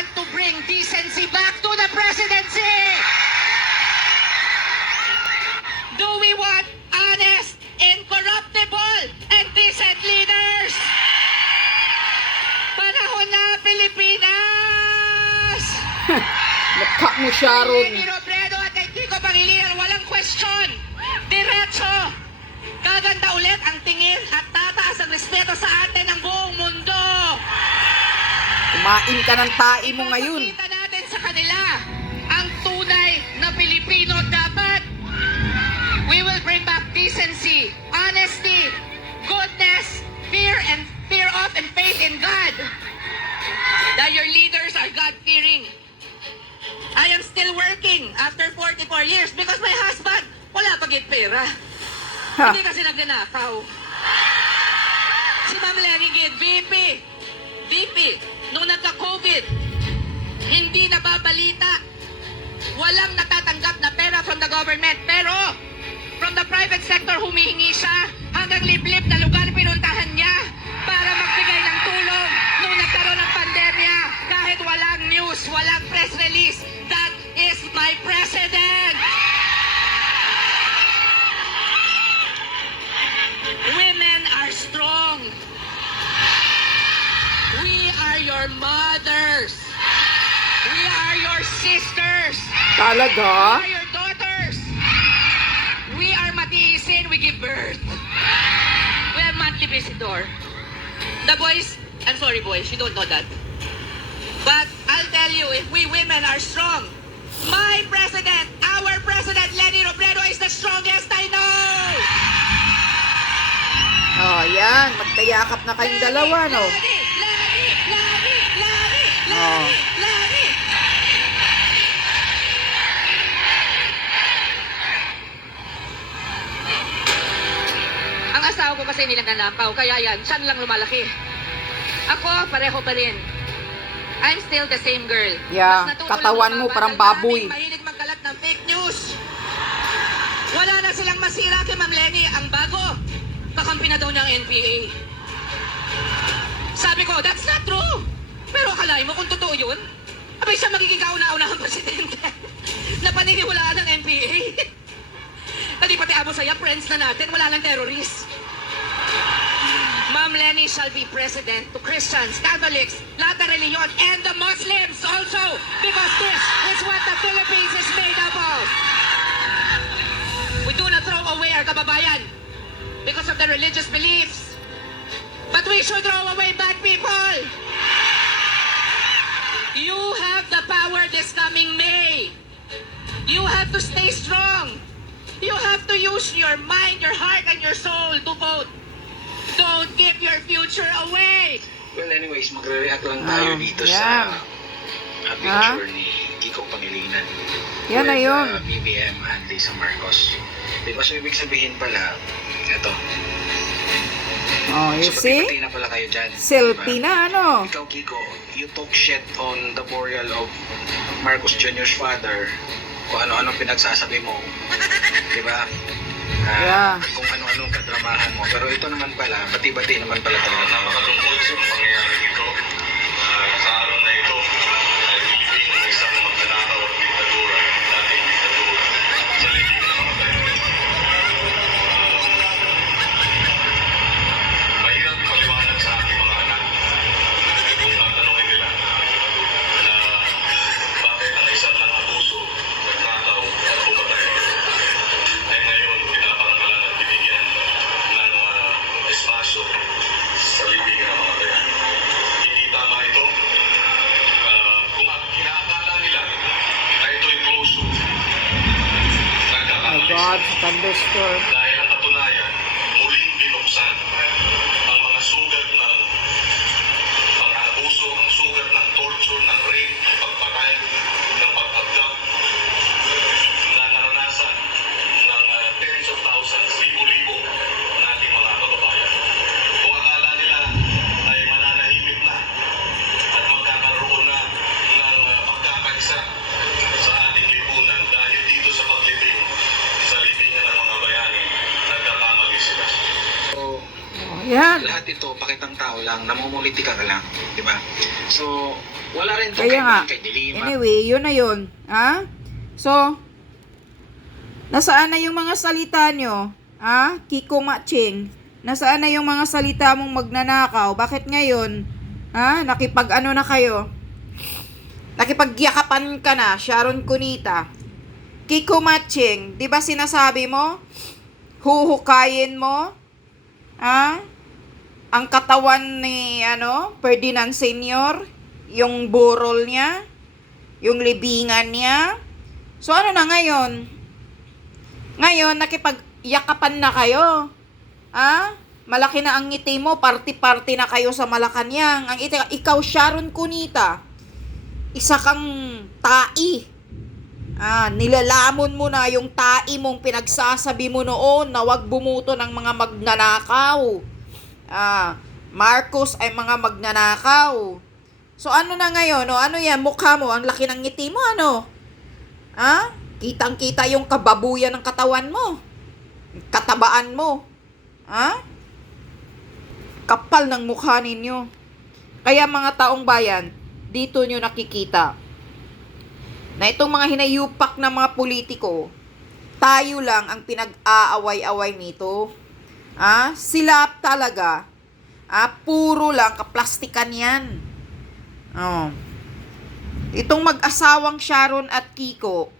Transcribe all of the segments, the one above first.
want to bring decency back to the presidency? Do we want honest, incorruptible, and decent leaders? Panahon na, Pilipinas! Mukha mo, Sharon. Lenny Robredo at kay Kiko Pangilinan, walang question. Diretso. Gaganda ulit ang tingin at tataas ang respeto sa atin ng buong mundo. Kumain ka ng tae mo ngayon. Ipapakita natin sa kanila ang tunay na Pilipino dapat. We will bring back decency, honesty, goodness, fear of and faith in God. That your leaders are God-fearing. I am still working after 44 years because my husband, wala pagit pera. Ha. Hindi kasi nagnanakaw. Si Ma'am Lenny Gid, VP, nung nagka-COVID, hindi nababalita. Walang natatanggap na pera from the government. Pero, from the private sector, humihingi siya hanggang liblib na lugar pinuntahan niya para magbigay ng tulong nung nagkaroon ng pandemya. Kahit walang news, walang press release. That is my president! Women are strong. We are your mothers. We are your sisters. Talaga? We are your daughters. We are matiisin, we give birth. We have monthly visitor. The boys, I'm sorry boys, you don't know that. But I'll tell you, if we women are strong, my president, our president, Lenny Robredo, is the strongest I know! Oh, yan. Magkayakap na kayong dalawa, no? Oh. Lani! Ang asawa ko kasi nilagnakaw, kaya yan, siya lang lumalaki. Ako, pareho pa rin. I'm still the same girl. Yeah, Mas natuto katawan lang mo mga parang bagal baboy. namin, mahilig magkalat ng fake news. Wala na silang masira kay Ma'am Lenny. Ang bago, kakampi na daw niya ang NPA. Sabi ko, that's not true. Pero akalain mo kung totoo yun? Abay siya magiging kauna-unahang presidente na paniniwalaan ng NPA. Pati Abu Sayyaf, friends na natin, wala lang terrorist. Ma'am Lenny shall be president to Christians, Catholics, lahat ng reliyon, and the Muslims also, because this is what the Philippines is made up of. We do not throw away our kababayan because of their religious beliefs. But we should throw away bad people. You have the power this coming May. You have to stay strong. You have to use your mind, your heart, and your soul to vote. Don't give your future away. Well, anyways, magre-react lang tayo dito yeah. sa picture ni Kiko Pangilinan. Yan na yun. BBM and Lisa Marcos. Diba, so ibig sabihin pala, ito. Oh, you So, see? pati-pati na pala kayo dyan. Selfie Diba? na, ano? Ikaw, Kiko, you talk shit on the burial of Marcos Jr.'s father. Kung ano-anong pinagsasabi mo. Diba? Yeah. Kung ano-anong kadramahan mo. Pero ito naman pala, bati-bati naman pala talaga. Napakatungkol sa pangyayari dito. Sa araw na ito, ay Pilipino ng isang magnanakaw at diktadura, dating diktadura, sa libing ng mga tayo. Mahirap paliwanag sa aking mga anak kung tatanungin nila na bakit ang isang nang-abuso, nagnakaw at pumatay ay ngayon pinaparangalan at binigyan ng espasyo sa libing ng mga bayan. Hindi tama ito. Kung kinaakala nila na ito'y close to, My nagkakamali God, sila. thunderstorm. Dahil ang katunayan, muling binuksan ang mga sugat ng pang-aabuso, ang sugat ng torture, ng rape, ng pagpatay, ng pagpagdap na naranasan ng tens of thousands, libo-libo nating mga kababayan. Kung akala nila ay mananahimik na at magkakaroon na ng pagkakaisa sa ating lipunan dahil dito sa paglibing sa libingan ng mga bayani, nagkakamali sila. So, Oh, yan. lahat ito, pakitang tao lang, namumulitika ka lang, di ba? So, Wala rin to Kaya kay nga. Kay Dilima. Anyway, yun na yun. Ha? So, nasaan na yung mga salita nyo? Ha? Kiko Matching. Nasaan na yung mga salita mong magnanakaw? Bakit ngayon? Ha? Nakipag-ano na kayo? Nakipagyakapan ka na, Sharon Cunita. Kiko Matching, di ba sinasabi mo? Huhukayin mo? Ha? Ang katawan ni, Ferdinand Senior? Yung burol niya? Yung libingan niya? So, ano na ngayon? Ngayon, nakipagyakapan na kayo. Ha? Malaki na ang ngiti mo, party-party na kayo sa Malacanang. Ikaw, Sharon Cunita, isa kang tai. Nilalamon mo na yung tai mong pinagsasabi mo noon na wag bumuto ng mga magnanakaw. Marcos ay mga magnanakaw. So, ano na ngayon? Ano yan? Mukha mo, ang laki ng ngiti mo, ano? Kitang-kita yung kababuyan ng katawan mo. Katabaan mo. Kapal ng mukha ninyo. Kaya mga taong bayan, dito nyo nakikita na itong mga hinayupak na mga politiko, tayo lang ang pinag-aaway-away nito. Sila talaga, puro lang kaplastikan yan. Itong mag-asawang Sharon at Kiko,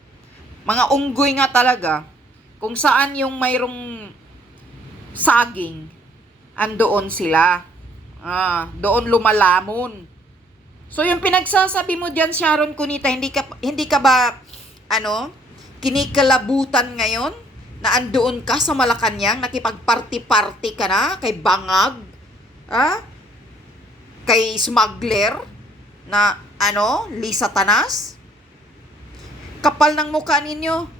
mga unggoy nga talaga, kung saan yung mayroong saging, andoon sila. Doon lumalamon. So, yung pinagsasabi mo dyan, Sharon Cunita, hindi ka ba, kinikalabutan ngayon na andoon ka sa Malacanang, nakipag-party-party ka na kay Bangag, kay smuggler, na, Lisa Tanas? Kapal ng mukha ninyo.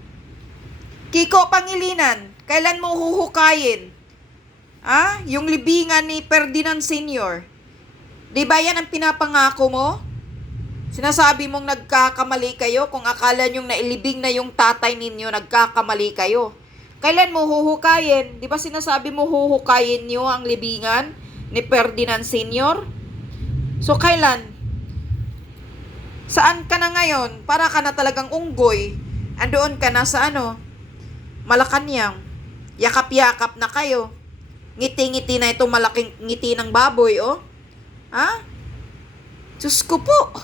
Kiko Pangilinan, kailan mo huhukayin? Yung libingan ni Ferdinand Senior. Di ba yan ang pinapangako mo? Sinasabi mong nagkakamali kayo, kung akala nyong nailibing na yung tatay ninyo, nagkakamali kayo. Kailan mo huhukayin? Di ba sinasabi mo huhukayin nyo ang libingan ni Ferdinand Senior? So, kailan? Saan ka na ngayon? Para ka na talagang unggoy. Andoon ka na sa Malacanang. Yakap-yakap na kayo. Ngiti-ngiti na itong malaking ngiti ng baboy, Diyos ko po.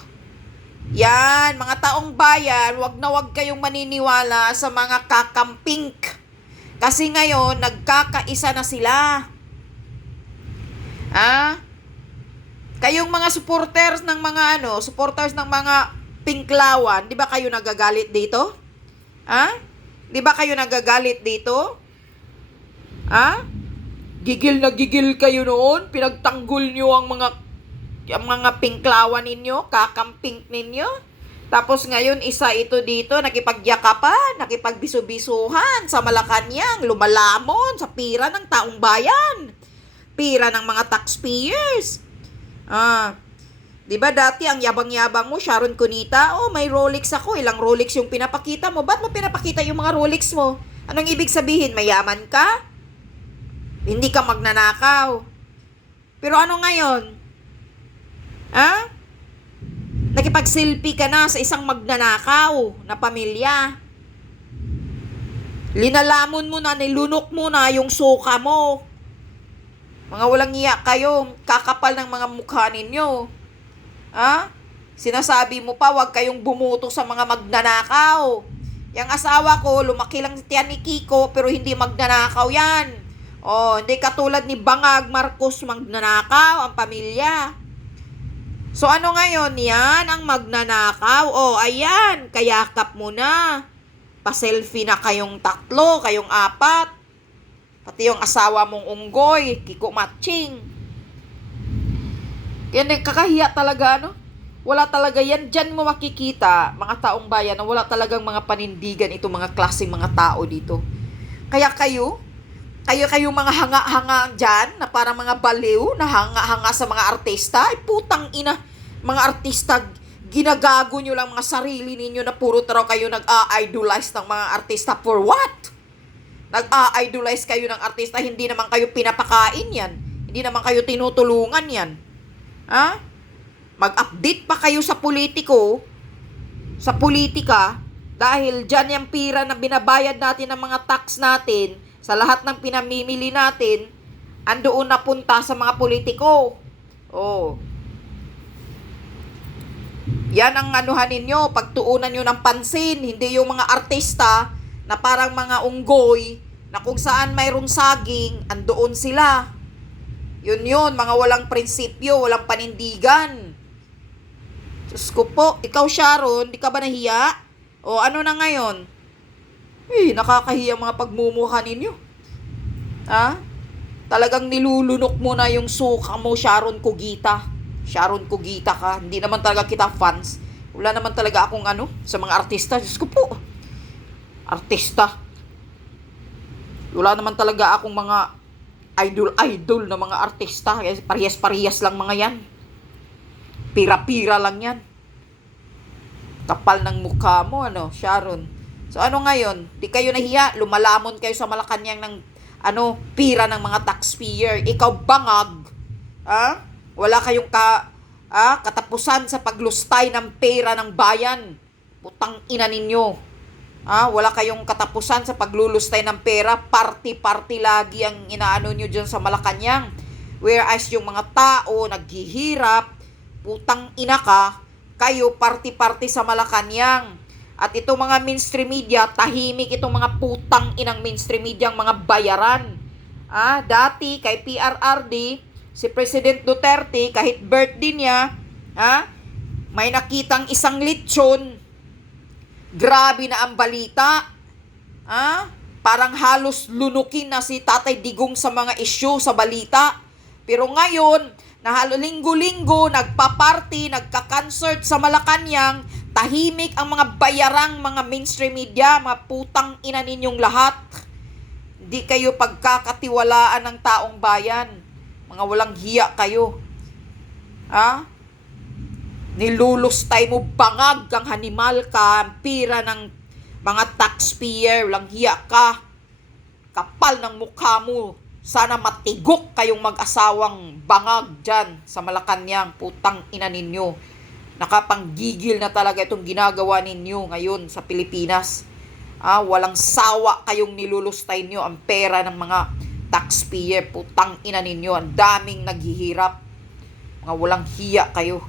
Yan, mga taong bayan, wag na wag kayong maniniwala sa mga kakampink. Kasi ngayon, nagkakaisa na sila. Kayong mga supporters ng mga pinklawan, di ba kayo nagagalit dito? Di ba kayo nagagalit dito? Gigil na gigil kayo noon, pinagtanggol nyo ang mga pinklawan ninyo, kakampink ninyo. Tapos ngayon, isa ito dito, nakipagyakapan, nakipagbisubisuhan sa Malacanang, lumalamon sa pira ng taong bayan. Pira ng mga taxpayers. Di ba dati ang yabang-yabang mo, Sharon Cunita? May Rolex ako. Ilang Rolex yung pinapakita mo? Ba't mo pinapakita yung mga Rolex mo? Anong ibig sabihin? Mayaman ka? Hindi ka magnanakaw. Pero ano ngayon? Nakipag-selfie ka na sa isang magnanakaw na pamilya. Linalamon mo na, nilunok mo na yung suka mo. Mga walang iya kayo, kakapal ng mga mukha ninyo. Sinasabi mo pa, wag kayong bumuto sa mga magnanakaw. Yung asawa ko, lumaki lang tiyan ni Kiko, pero hindi magnanakaw yan. Hindi katulad ni Bangag Marcos, magnanakaw ang pamilya. So, ano ngayon? Yan ang magnanakaw. Ayan, kayakap mo na. Pa-selfie na kayong 3, kayong 4. Pati yung asawa mong unggoy, Kiko Matching. Yan, kakahiya talaga, Wala talaga yan. Diyan mo makikita, mga taong bayan, na wala talagang mga panindigan itong mga klaseng mga tao dito. Kaya kayo mga hanga-hanga dyan, na parang mga baliw, na hanga-hanga sa mga artista, putang ina, mga artista, ginagago nyo lang mga sarili ninyo na puro taraw kayo nag-a-idolize ng mga artista. For what? Nag-a-idolize kayo ng artista, hindi naman kayo pinapakain yan. Hindi naman kayo tinutulungan yan. Mag-update pa kayo sa politiko, sa politika, dahil dyan yung pira na binabayad natin ng mga tax natin, sa lahat ng pinamimili natin, andoon na punta sa mga politiko. Oh. Yan ang anuhan ninyo, pagtuunan nyo ng pansin, hindi yung mga artista na parang mga unggoy, na kung saan mayroong saging, andoon sila. Yun, mga walang prinsipyo, walang panindigan. Diyos ko po, ikaw Sharon, di ka ba nahiya? O ano na ngayon? Nakakahiya mga pagmumukha ninyo. Ha? Talagang nilulunok mo na yung suka mo, Sharon Cogita. Sharon Cogita ka. Hindi naman talaga kita fans. Wala naman talaga akong sa mga artista. Diyos ko po. Artista. Wala naman talaga akong mga idol na mga artista. Parehas-parehas lang mga yan. Pira-pira lang yan. Kapal ng mukha mo, Sharon. So ano ngayon? Di kayo nahiya? Lumalamon kayo sa Malacanang ng pira ng mga taxpayer. Ikaw bangag. Ha? Wala kayong katapusan sa paglustay ng pera ng bayan. Putang ina ninyo. Wala kayong katapusan sa paglulustay ng pera. Party-party lagi ang inaano nyo dyan sa Malacanang. Whereas yung mga tao naghihirap, putang ina ka, kayo party-party sa Malacanang. At itong mga mainstream media, tahimik itong mga putang inang mainstream media, ang mga bayaran. Dati kay PRRD, si President Duterte, kahit birthday niya, may nakitang isang lechon. Grabe na ang balita. Parang halos lunukin na si Tatay Digong sa mga issue sa balita. Pero ngayon, na linggo-linggo, nagpa-party, nagka-concert sa Malacanang, tahimik ang mga bayarang mga mainstream media, mga putang ina ninyong lahat. Di kayo pagkakatiwalaan ng taong bayan. Mga walang hiya kayo. Nilulustay mo bangag kang hanimal ka, ang pira ng mga taxpayer, walang hiya ka. Kapal ng mukha mo. Sana matigok kayong mag-asawang bangag dyan sa Malacanang, putang ina ninyo. Nakapanggigil na talaga itong ginagawa ninyo ngayon sa Pilipinas. Walang sawa kayong nilulustay nyo ang pera ng mga taxpayer, putang ina ninyo. Ang daming naghihirap. Mga walang hiya kayo.